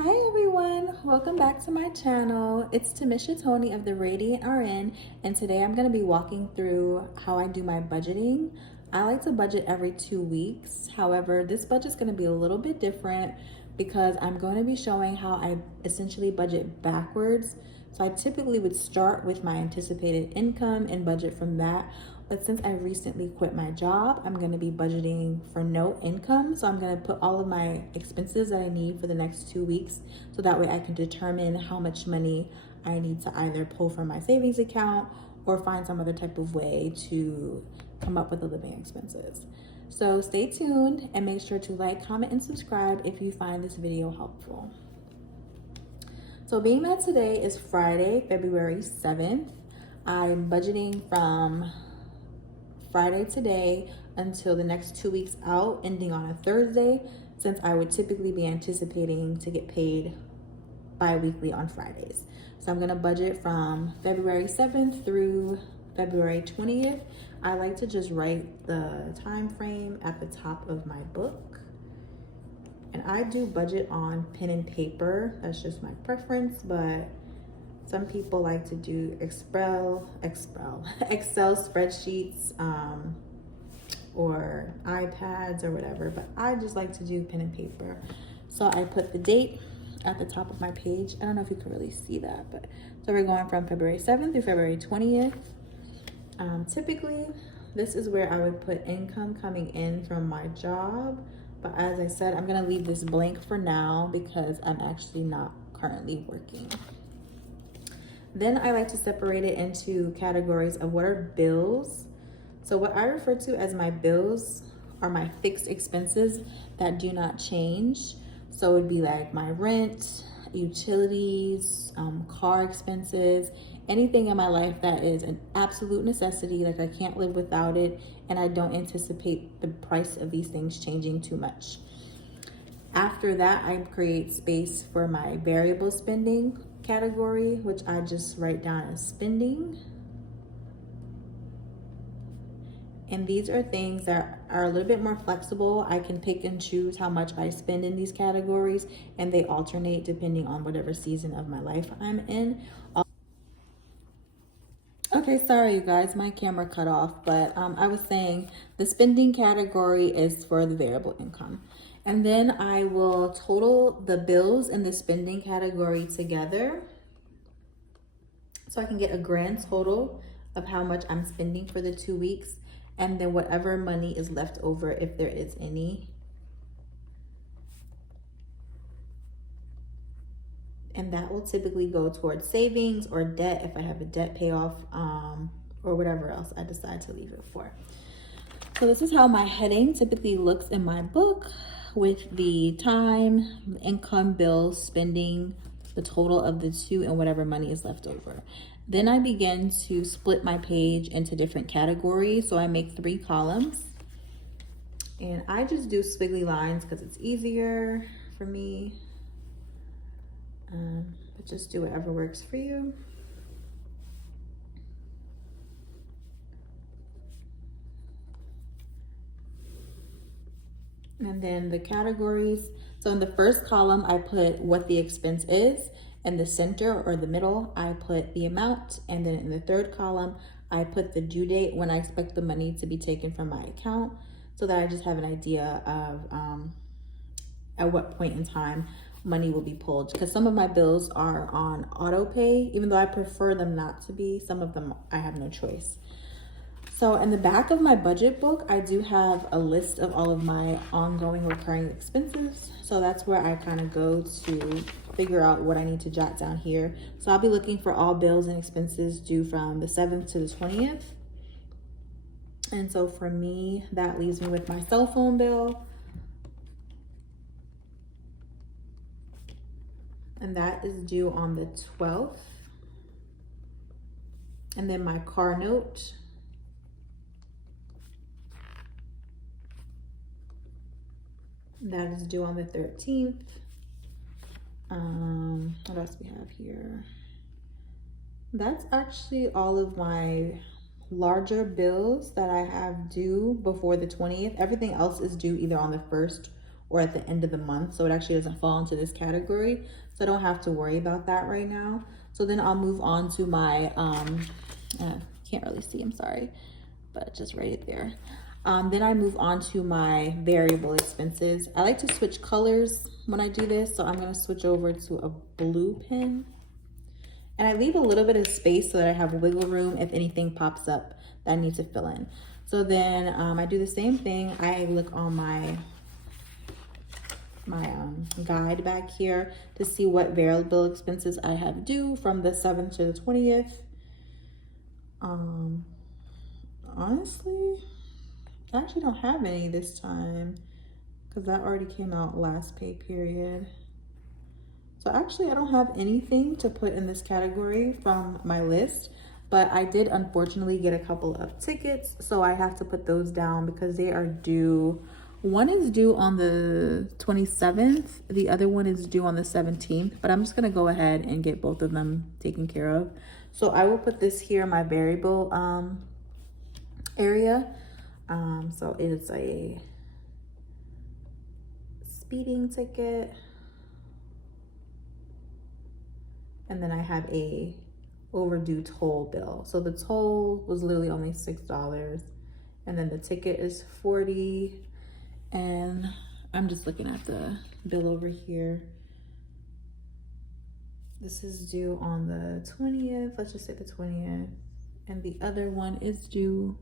Hi everyone, welcome back to my channel. It's Tamisha Tony of the Radiant RN, and today I'm going to be walking through how I do my budgeting. I like to budget every 2 weeks. However, this budget is going to be a little bit different because I'm going to be showing how I essentially budget backwards. So I typically would start with my anticipated income and budget from that. But since I recently quit my job, I'm going to be budgeting for no income. So I'm going to put all of my expenses that I need for the next 2 weeks. So that way I can determine how much money I need to either pull from my savings account or find some other type of way to come up with the living expenses. So stay tuned and make sure to like, comment, and subscribe if you find this video helpful. So being that today is Friday, February 7th, I'm budgeting from Friday today until the next 2 weeks out, ending on a Thursday, since I would typically be anticipating to get paid bi-weekly on Fridays. So I'm gonna budget from February 7th through February 20th. I like to just write the time frame at the top of my book. And I do budget on pen and paper. That's just my preference, but some people like to do Excel spreadsheets or iPads or whatever, but I just like to do pen and paper. So I put the date at the top of my page. I don't know if you can really see that, but so we're going from February 7th through February 20th. Typically, this is where I would put income coming in from my job. But as I said, I'm gonna leave this blank for now because I'm actually not currently working. Then I like to separate it into categories of what are bills. So what I refer to as my bills are my fixed expenses that do not change. So it would be like my rent, utilities, car expenses, anything in my life that is an absolute necessity, like I can't live without it, and I don't anticipate the price of these things changing too much. After that, I create space for my variable spending category, which I just write down as spending. And these are things that are a little bit more flexible. I can pick and choose how much I spend in these categories, and they alternate depending on whatever season of my life I'm in. Okay, sorry you guys, my camera cut off, but I was saying the spending category is for the variable income. And then I will total the bills in the spending category together so I can get a grand total of how much I'm spending for the 2 weeks, and then whatever money is left over, if there is any. And that will typically go towards savings or debt if I have a debt payoff, or whatever else I decide to leave it for. So this is how my heading typically looks in my book, with the time, income, bills, spending, the total of the two, and whatever money is left over. Then I begin to split my page into different categories. So I make 3 columns, and I just do squiggly lines because it's easier for me. But just do whatever works for you. And then the categories. So in the first column, I put what the expense is. In the center or the middle, I put the amount. And then in the third column, I put the due date when I expect the money to be taken from my account, so that I just have an idea of at what point in time money will be pulled. Because some of my bills are on auto pay, even though I prefer them not to be. Some of them I have no choice. So in the back of my budget book, I do have a list of all of my ongoing recurring expenses. So that's where I kind of go to figure out what I need to jot down here. So I'll be looking for all bills and expenses due from the 7th to the 20th. And so for me, that leaves me with my cell phone bill. And that is due on the 12th. And then my car note. That is due on the 13th. What else we have here? That's actually all of my larger bills that I have due before the 20th. Everything else is due either on the 1st or at the end of the month. So it actually doesn't fall into this category. So I don't have to worry about that right now. So then I'll move on to my, can't really see, I'm sorry, but just right there. Then I move on to my variable expenses. I like to switch colors when I do this. So I'm gonna switch over to a blue pen. And I leave a little bit of space so that I have wiggle room if anything pops up that I need to fill in. So then I do the same thing. I look on my guide back here to see what variable expenses I have due from the 7th to the 20th. Honestly, I actually don't have any this time because that already came out last pay period. So actually I don't have anything to put in this category from my list, but I did unfortunately get a couple of tickets. So I have to put those down because they are due. One is due on the 27th. The other one is due on the 17th, but I'm just gonna go ahead and get both of them taken care of. So I will put this here in my variable area. So it is a speeding ticket. And then I have a overdue toll bill. So the toll was literally only $6. And then the ticket is $40. And I'm just looking at the bill over here. This is due on the 20th. Let's just say the 20th. And the other one is due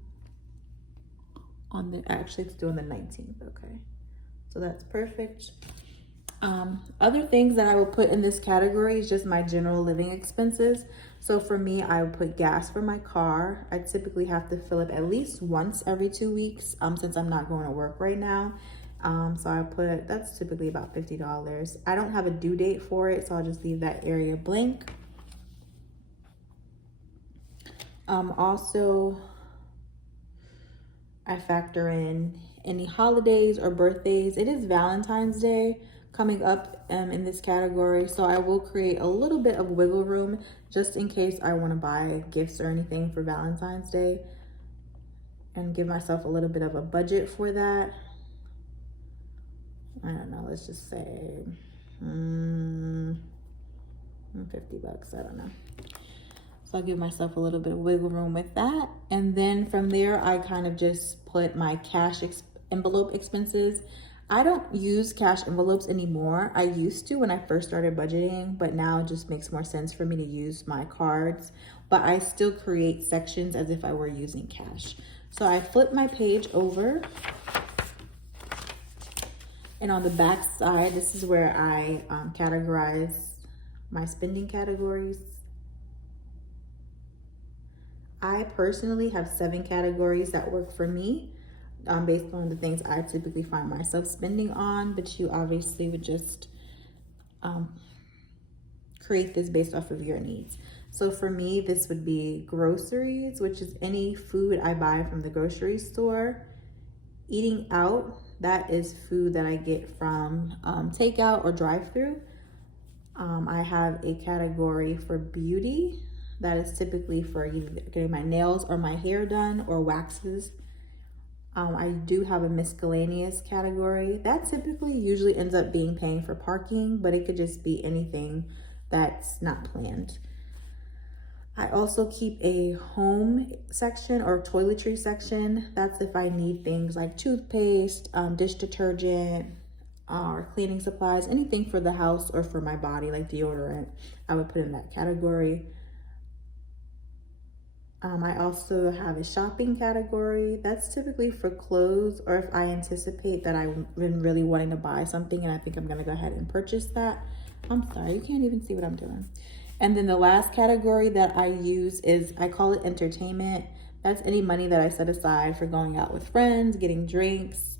on the, actually it's due on the 19th, okay. So that's perfect. Other things that I would put in this category is just my general living expenses. So for me, I would put gas for my car. I typically have to fill up at least once every 2 weeks since I'm not going to work right now. So I put, that's typically about $50. I don't have a due date for it, so I'll just leave that area blank. Also, I factor in any holidays or birthdays. It is Valentine's Day coming up in this category, so I will create a little bit of wiggle room just in case I want to buy gifts or anything for Valentine's Day and give myself a little bit of a budget for that. I don't know, let's just say $50, I don't know. So I'll give myself a little bit of wiggle room with that. And then from there, I kind of just put my cash envelope expenses. I don't use cash envelopes anymore. I used to when I first started budgeting, but now it just makes more sense for me to use my cards. But I still create sections as if I were using cash. So I flip my page over. And on the back side, this is where I categorize my spending categories. I personally have 7 categories that work for me based on the things I typically find myself spending on, but you obviously would just create this based off of your needs. So for me, this would be groceries, which is any food I buy from the grocery store. Eating out, that is food that I get from takeout or drive-through. I have a category for beauty. That is typically for either getting my nails or my hair done or waxes. I do have a miscellaneous category. That typically usually ends up being paying for parking, but it could just be anything that's not planned. I also keep a home section or toiletry section. That's if I need things like toothpaste, dish detergent, or cleaning supplies, anything for the house or for my body, like deodorant, I would put in that category. I also have a shopping category. That's typically for clothes or if I anticipate that I've been really wanting to buy something and I think I'm gonna go ahead and purchase that. I'm sorry, you can't even see what I'm doing. And then the last category that I use is, I call it entertainment. That's any money that I set aside for going out with friends, getting drinks,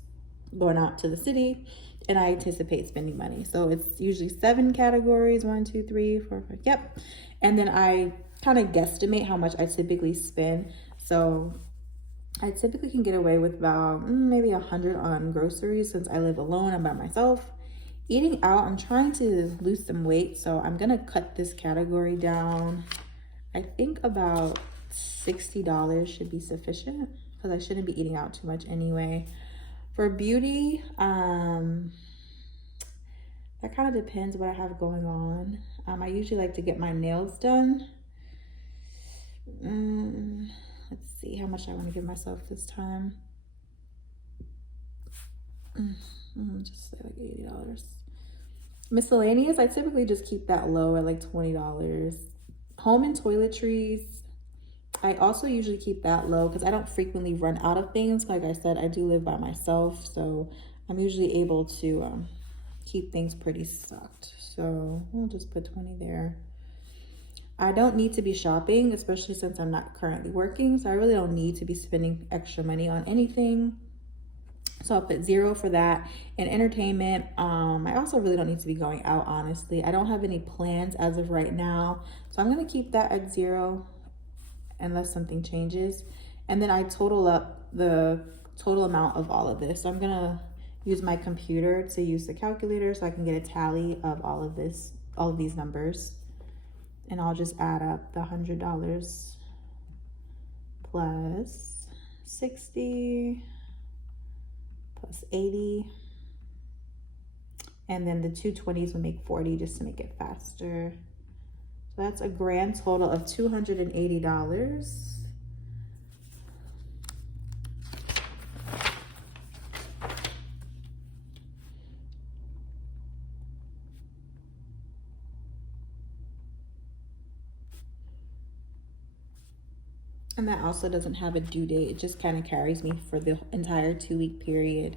going out to the city, and I anticipate spending money. So it's usually 7 categories, 1, 2, 3, 4, 5, yep. And then I kind of guesstimate how much I typically spend. So I typically can get away with about maybe 100 on groceries since I live alone, I'm by myself. Eating out, I'm trying to lose some weight, so I'm gonna cut this category down. I think about $60 should be sufficient because I shouldn't be eating out too much anyway. For beauty, That kind of depends what I have going on. I usually like to get my nails done. Let's see how much I want to give myself this time. Just say like $80. Miscellaneous, I typically just keep that low at like $20. Home and toiletries, I also usually keep that low because I don't frequently run out of things. Like I said, I do live by myself, so I'm usually able to keep things pretty stocked. So we'll just put 20 there. I don't need to be shopping, especially since I'm not currently working, so I really don't need to be spending extra money on anything. So I'll put 0 for that. And entertainment, I also really don't need to be going out, honestly. I don't have any plans as of right now, so I'm gonna keep that at 0 unless something changes. And then I total up the total amount of all of this. So I'm gonna use my computer to use the calculator so I can get a tally of all of these numbers. And I'll just add up the $100 plus 60 plus 80. And then the 220s will make 40 just to make it faster. So that's a grand total of $280. And that also doesn't have a due date. It just kind of carries me for the entire 2-week period.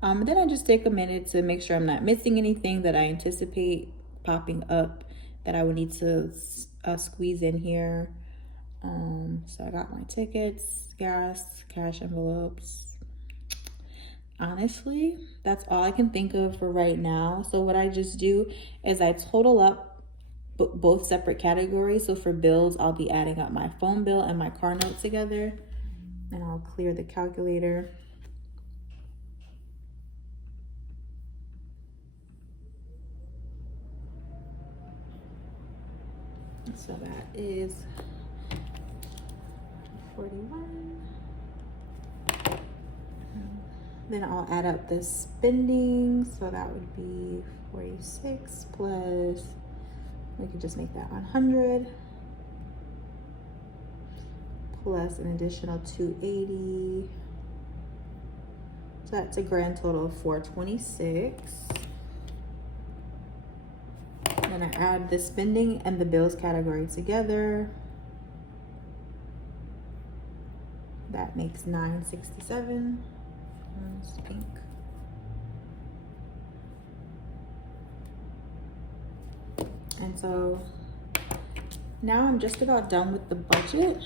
Then I just take a minute to make sure I'm not missing anything that I anticipate popping up that I would need to squeeze in here. So I got my tickets, gas, cash envelopes. Honestly, that's all I can think of for right now. So what I just do is I total up both separate categories. So for bills, I'll be adding up my phone bill and my car note together, and I'll clear the calculator. So that is 41. Then I'll add up the spending. So that would be 46 plus, we could just make that 100 plus an additional 280. So that's a grand total of 426. Then I add the spending and the bills category together. That makes 967. It's pink. And so now I'm just about done with the budget.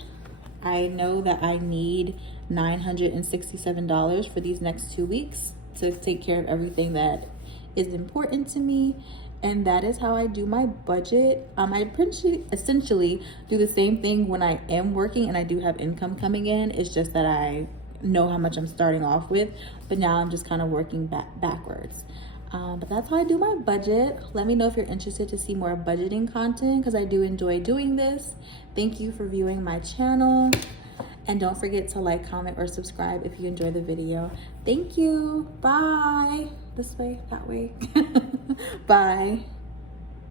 I know that I need $967 for these next 2 weeks to take care of everything that is important to me. And that is how I do my budget. I essentially do the same thing when I am working and I do have income coming in. It's just that I know how much I'm starting off with, but now I'm just kind of working backwards. But that's how I do my budget. Let me know if you're interested to see more budgeting content because I do enjoy doing this. Thank you for viewing my channel. And don't forget to like, comment, or subscribe if you enjoy the video. Thank you. Bye. This way, that way. Bye.